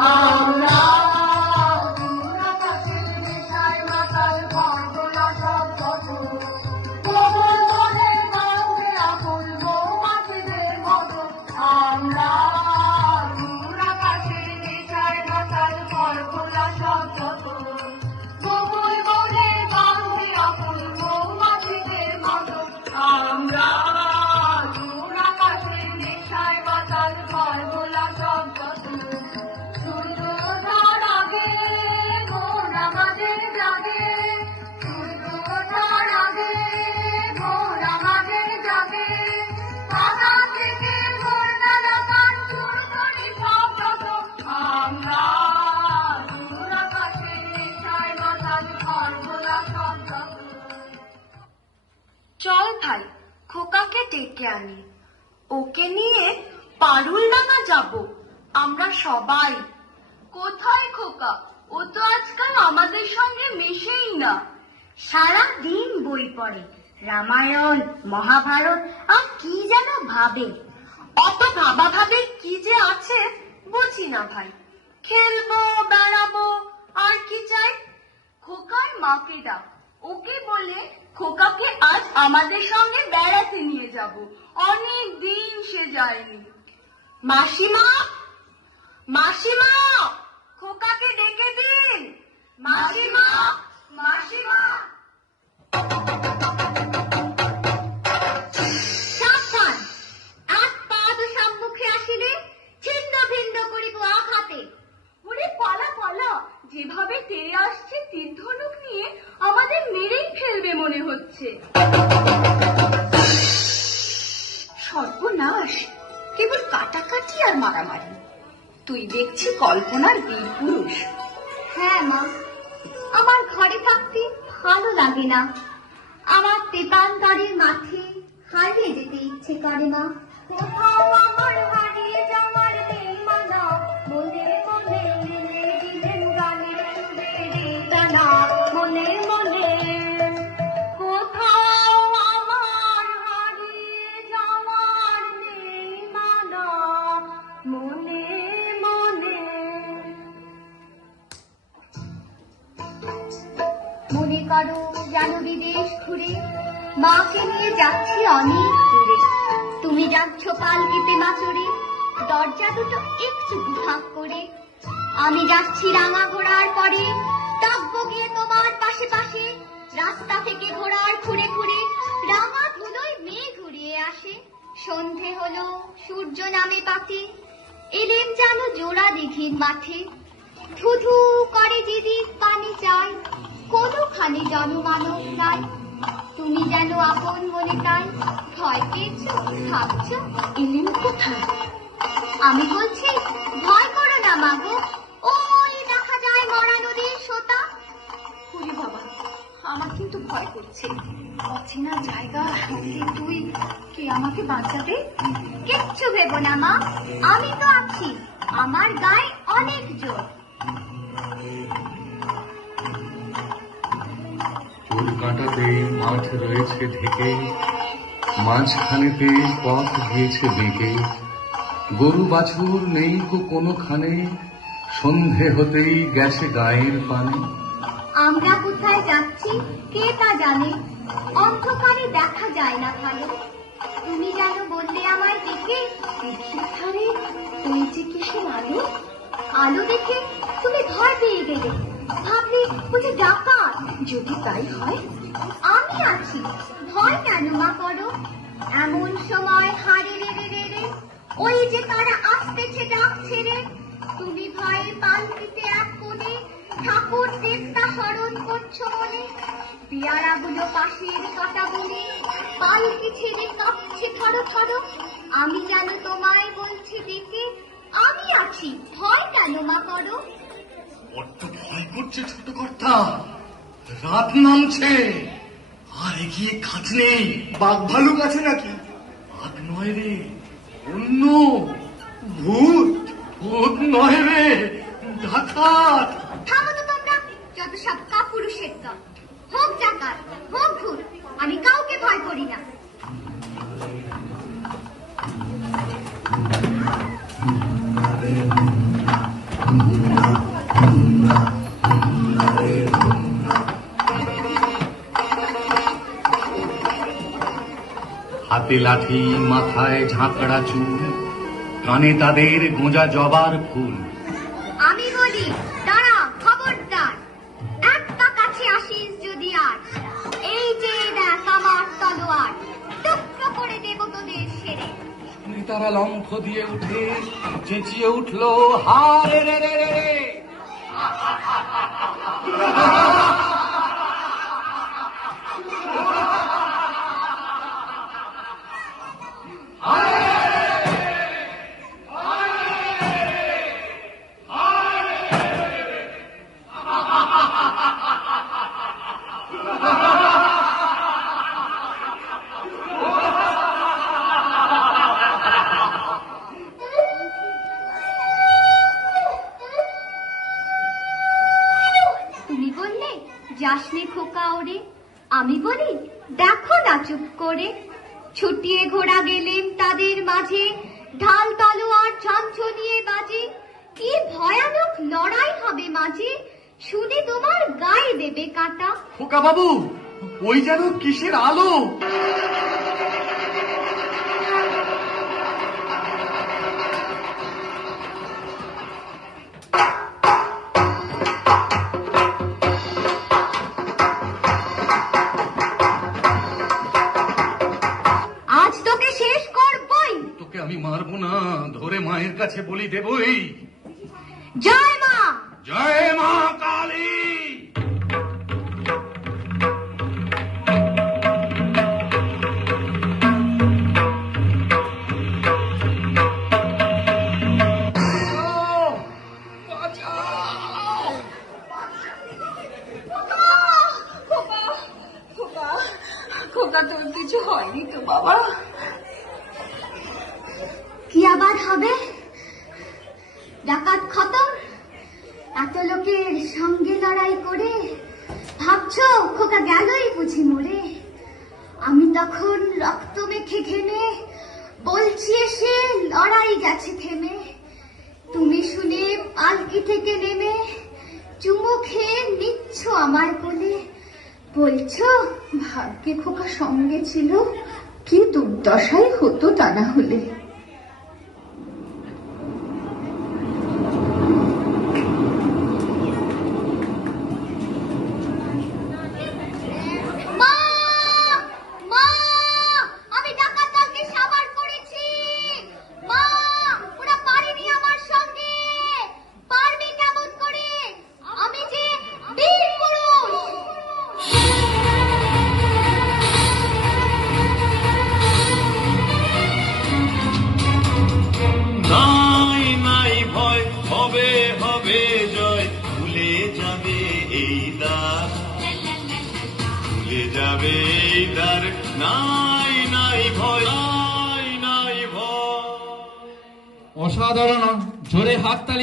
আমরা চল ভাই, খোকাকে ডেকে আনি। ওকে নিয়ে পারুলডাঙ্গা যাব আমরা সবাই। কোথায় খোকা? ও তো আজকাল আমাদের সঙ্গে মেশেই না। সারা দিন বই পড়ে, রামায়ণ মহাভারত আর কি যেন ভাবে। অত ভাবা ভাবে কি যে আছে বুঝি না ভাই। খেলবো, বেড়াবো, আর কি চাই? খোকার মাকে ডাক, ওকে বললে খোকাকে আজ আমাদের সঙ্গে বেড়াতে নিয়ে যাব। অনেক দিন সে যায়নি। মাসিমা, মাসিমা, খোকাকে ডেকে দিন। মাসিমা, মাসিমা। সাবধান, এক পাদ সম্মুখে আসিলে ছিন্ন ভিন্ন করিব আঘাতে। ওরে পালা পালা, যেভাবে তেড়ে আসছে তীর ধনুক নিয়ে আমাদের মেরেই ফেলবে মনে হচ্ছে। সর্বনাশ, কেবল কাটাকাটি আর মারামারি। তুই দেখছি কল্পনার বীর পুরুষ। হ্যাঁ মা, আমার ঘরে থাকতে ভালো লাগে না। আমার তেপানকারীর মাঠে হারিয়ে যেতে ইচ্ছে করে মা। কোথাও আমার হারিয়ে যাওয়ার নেই মানা, মনে মনে মিলে দিলেন গানের সুরে জানা, মনে মনে। কোথাও আমার হারিয়ে যাওয়ার নেই মানা, মনে মনে। মনে করো যেন বিদেশ ঘুরে মাকে নিয়ে যাচ্ছি অনেক দূরে। তুমি যাচ্ছ পালকিতে মাচড়ে, দরজা দুটো একটু ফাঁক করে। আমি যাচ্ছি রাঙা ঘোড়ার পরে, ডাকবো গিয়ে তোমার পাশে পাশে। রাস্তা থেকে ঘোড়ার খুঁড়ে খুঁড়ে রাঙা ধুলোয় মেঘ উড়িয়ে আসে। সন্ধে হলো, সূর্য নামে পাতে, এলেম যেন জোড়া দিঘির মাঠে। ধুধু করে দিদির পানি চাই, কোনোখানে জনমানব নাই। তুমি যেন আপন মনে তাই, ভয় পেয়েছ ভাবছ এলেন কোথায়? আমি বলছি ভয় করো না মাগো, ওই দেখা যায় মরা নদীর সোতা। ওরে বাবা, আমার কিন্তু ভয় করছে। অচেনা জায়গা, তুই কে আমাকে বাঁচাবে? কিচ্ছু ভেবো না মা, আমি তো আছি, আমার গায়ে অনেক জোর। চুল কাঁটাতে মাঠ রয়েছে ঢেকে, মাঝখানেতে পথ গিয়েছে বেঁকে। গরু বাছুর নেই কোনোখানে, সন্ধে হতেই গেছে গায়ের পানে। আমরা কোথায় যাচ্ছি কে তা জানে, অন্ধকারে দেখা যায় না ভালো। তুমি যেন বললে আমায় দেখে, ধারে ওই যে কিসের আলো। আলো দেখে তুমি ভয় পেয়ে গেলে, ভাবলে বুঝি ডাকাত। যদি তাই হয়, আমি আছি, ভয় কেন মা করো। এমন সময় হারে রে রে রে রে, ওই যে তারা আসতেছে ডাক ছেড়ে। তুমি ভয়ে পালকিতে এক কোণে, ঠাকুর দেবতা স্মরণ করছো মনে। পেয়ারাগুলো পাশের কাটা বনে, পালকি ছেড়ে কাঁপছে থরো থরো। আমি যেন তোমায় বলছি ডেকে, আমি আছি, ভয় কেন মা করো। বড্ড ভয় করছে ছোট কর্তা, রাত নামছে, আর এগিয়ে কাজ নেই। বাঘ ভালুক আছে নাকি? বাঘ নয় রে, অন্য ভূত। ভূত নয় রে, ডাকাত। থামো তো তোমরা, যত সব কাপুরুষের দল। হোক ডাকাত, হোক ভূত, আমি কাউকে ভয় করি না। হাতে লাঠি, মাথায় ঝাঁকড়া চুল, কানে তাদের গোঁজা জবার ফুল। আমি বলি দাঁড়া, খবরদার, এক পা কাছে আসিস যদি আর, এই যে দেখ আমার তলোয়ার, টুকরো করে দেব তোদের সেরে। শুনে তারা লম্ফ দিয়ে উঠে চেঁচিয়ে উঠল, হারে রে রে রে রে। তুমি বললে যাসনে খোকা ওরে, আমি বলি দেখো না চুপ করে। ছুটিয়ে ঘোড়া গেলেন তাদের মাঝে, ঢাল তলোয়ার ঝনঝনিয়ে বাজে। কি ভয়ানক লড়াই হবে মাঝে, শুনে তোমার গায়ে দেবে কাঁটা। খোকা বাবু, ওই যেন কিসের আলো। আজ তোকে শেষ করবই। তোকে আমি মারবো না, ধরে মায়ের কাছে বলি দেবই। জয় মা। জয় মা কালী। খোকা তোর কিছু হয়নি তো বাবা? কি আবার হবে? ডাকাত খতম, এত লোকের সঙ্গে লড়াই করে ভাবছো খোকা গেলই বুঝি মরে। আমি তখন রক্ত মেখে ঘেমে বলছি এসে লড়াই গেছে থেমে। তুমি শুনে পালকি থেকে নেমে চুমু খেয়ে নিচ্ছ আমার কোলে, বলছো ভাগ্যে খোকা সঙ্গে ছিল, কি দুর্দশাই হতো তা না হলে। মা, মা, আমি ডাকাত দলকে সাবার করেছি। মা, ওরা পারেনি আমার সঙ্গে, পারবে কেমন করে? আমি যে বীর পুরুষ। নাই নাই ভয়, হবে হবে জয়, ভুলে যাবে এই দ্বার, ভুলে যাবে এই দ্বার। নাই নাই ভয়, নাই নাই ভয়। অসাধারণ, জোরে হাততালি।